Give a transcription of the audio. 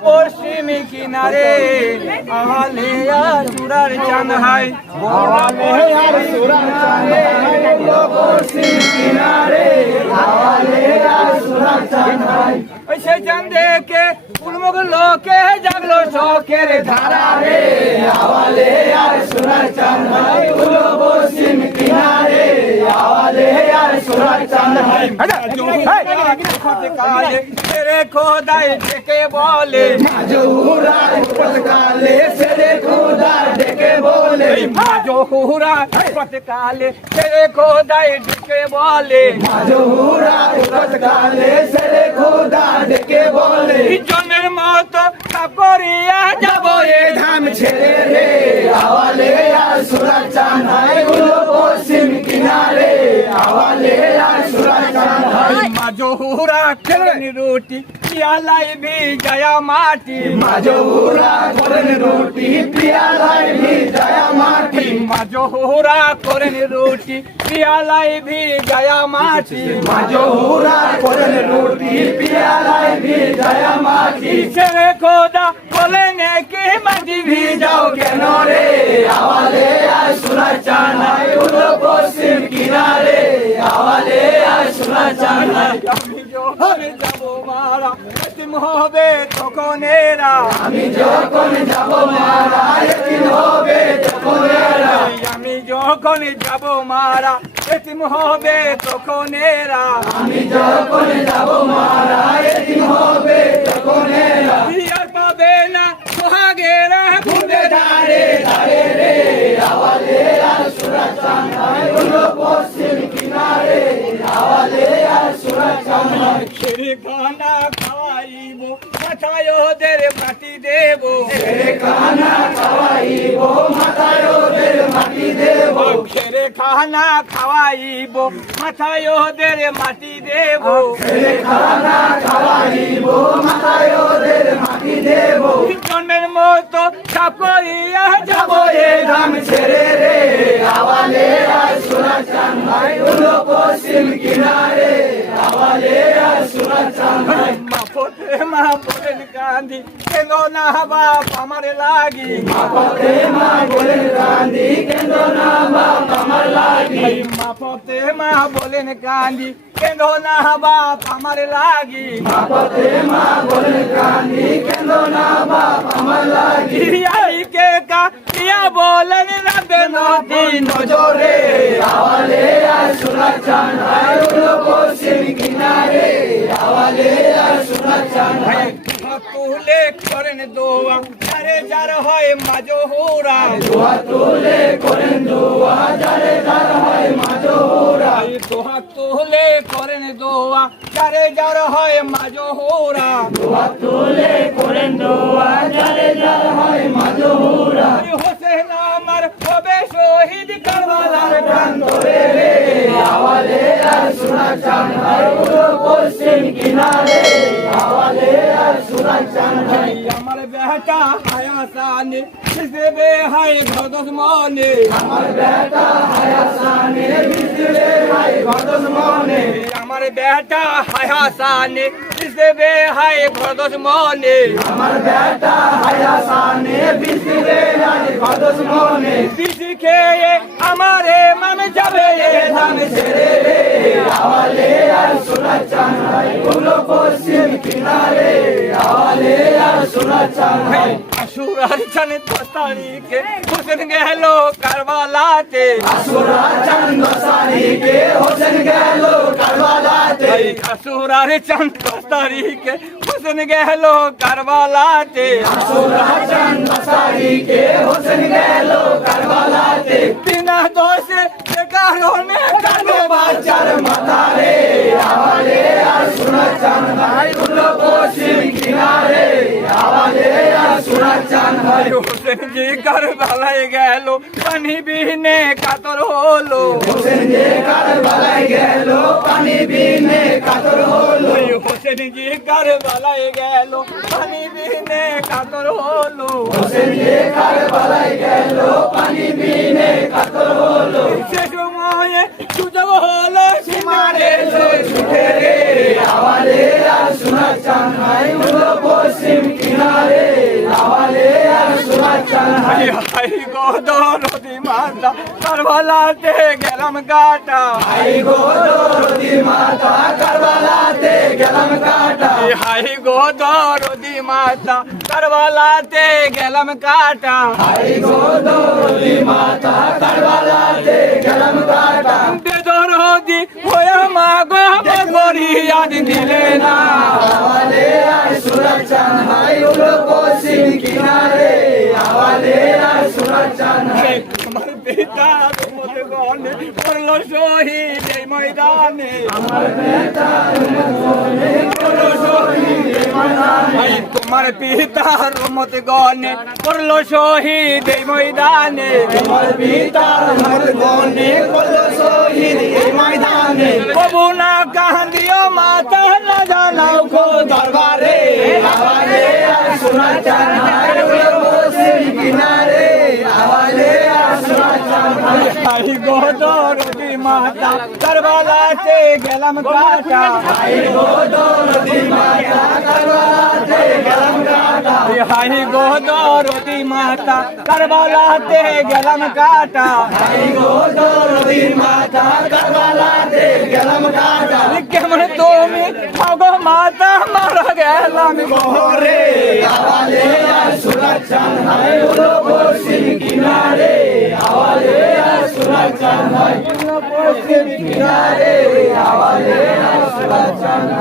পশ্চিম কিনারে আহলে আর চূড়ার চাঁদ হাই আহলে আর চূড়ার চাঁদ হাই পশ্চিম কিনারে আহলে আর চূড়ার চাঁদ হাই ওই সেই চাঁদ দেখে উন্মুখ লোকে জাগলো শোকের ধারা রে আওয়ালে আর সোনার চাঁদ হাই উলো পশ্চিম কিনারে আওয়ালে আর সোনার চাঁদ হাই কালে তেরে খোদাই ডেকে বলে মাজহুরা পতকালে সেরে খোদা ডেকে বলে মাজহুরা পতকালে সেরে খোদাই ডেকে বলে মাজহুরা পতকালে সেরে খোদা ডেকে বলে জনের মতো কাপড়িয়া যাব এ ধাম ছেড়ে রে আওয়ালে আর সুরা চাঁদ হাই গুলো পশ্চিম কিনারে আওয়ালে रोटी সুরা চাঁদ হাই माटी করেন রুটি পিয়ালাই ভিজায়া মাটি। মাজহুরা করেন মাজহুরা করেন রুটি পিয়ালাই ভিজায়া মাটি। মাজহুরা করেন রুটি পিয়ালাই ভিজায়া মাটি। ছেড়ে খোদা বলে নাকি মাটি ভিজাও কেন রে? আওয়ালে আর সোনা চানাই উলো পশ্চিম কিনারে। আওয়ালে আর সোনা চানাই যখন যাব মারা এতিম হবে তখন এরা। আমি যখন যাব মারা এতিম হবে তখন এরা। আমি যখন যাব মারা এতিম হবে তখন এরা। আমি যখন যাব মারা এতিম হবে তখন এরা। আর পাবে না সোহাগেরা ঘুরে দাঁড়ে দাঁড়ে রে আওয়ালে আর সুরা খানা খাওয়াইব, মাথায় ওদের মাটি দেব। ছেড়ে খানা খাওয়াইব, মাথায় ওদের মাটি দেব। ছেড়ে খানা খাওয়াইব মাথায় ওদের মাটি দেব ছেড়ে খানা খাওয়াইব মাথায় ওদের মাটি দেব জন্মের মতো চাপড়িয়া যাব এ ধাম ছেড়ে রে। আওয়ালে আর সোনা চাঁদাই হলো পশ্চিম কিনারে। কান্দি কেন না বাপ আমার লাগি মা বলেন কান্দি কেন না বাপ আমার লাগি মা বলেন কান্দি কেন না বাপ আমার লাগি মা বলেন কান্দি কেন না বাপ আমার লাগি কে কা ইয়া বলেন রাবে নদী নজরে আওয়ালে আর চাঁদাই হলো পশ্চিম কিনারে আওয়ালে আর সোনা চাঁদাই তুলে করেন দোয়া যারে যার হয় মাজহুরা দোয়া তুলে করেন দোয়া। যারে যার হয় মাজহুরা। দোয়া তুলে করেন দোয়া যারে যার হয় মাজহুরা। দোয়া তুলে করেন দোয়া যারে যার হয় মাজহুরা। হোসেন আমার হবে শহীদ কারবালার প্রান্তরে রে আওয়ালে আর সোনা চাঁদাই হলো পশ্চিম কিনারে। আওয়ালে আর সোনা চাঁদাই আমার বেটা হায়াসানে হিসেবে হাই ঘদস মনে। আমার বেটা হায়াসানে হিসেবে হাই ঘদস মনে। আমার বেটা হায়াসানে হিসেবে হাই ঘদস মনে। আমার বেটা হায়াসানে হিসেবে হাই ঘদস মনে। খেয়ে আমারে মামে যাবে। এ ধাম ছেড়ে রে আওয়ালে আর সোনা চাঁদাই হলো পশ্চিম কিনারে আওয়ালে আর সোনা চাঁদাই আসুরার চানে দশ তারিখে হোসেন গেল কারবালাতে আসুরার চান দশ তারিখে হোসেন গেল কারবালাতে আসুরার চান দশ তারিখে হোসেন গেল কারবালাতে আসুরার চান দশ তারিখে হোসেন গেল কারবালাতে বিনা দোষে সে কারণে কানে বাচ্চার মাথারে আওয়ালে আর সোনা চান ভাই উল্লো পশ্চিম কিনারে আওয়ালে আর সোনা চান ভাই হোসেন জি কারবালায় গেল পানি বিহীনে কাতর হলো। হোসেন জি কারবালায় গেল পানি বিহীনে কাতর হলো। হোসেন জি কারবালায় গেল পানি বিহীনে কাতর হলো। হোসেন কারবালায় গেল হাই গো দরদি মাতা কারবালাতে গেলাম কাটা হাই গো দরদি মাতা কারবালাতে গেলাম কাটা হাই গো দরদি মাতা কারবালাতে গেলাম কাটা হাই গো দরদি মাতা কারবালাতে গেলাম কাটা দে দরদি হয়ে মা গো গরিয়া দিলে না আওয়ালে আর সুরজ চান হাই উলো পশ্চিম কিনারে আওয়ালে আর সুরজ চান হাই আমার পিতা মত গনে করল এই ময়দানে। আমার পড়ল শহীদ ময়দানে তোমার পিতার গনে পড়ল শহীদ ময়দানে তোমার পিতার মাতা কারবালাতে গেলাম কাটা। হাই গো দরদি মাতা কারবালাতে গেলাম কাটা। হাই গো দরদি মাতা কারবালাতে গেলাম কাটা। হাই গো দরদি মাতা কারবালাতে গেলাম কাটা কেমন তুমি? গো মাতা, মারা গেলাম। ওরে আওয়ালে আর চান হাই উলো পশ্চিম কিনারে আওয়ালে আর সুরজ চান হাই উলো পশ্চিম কিনারে আওয়ালে আর সুরজ চান হাই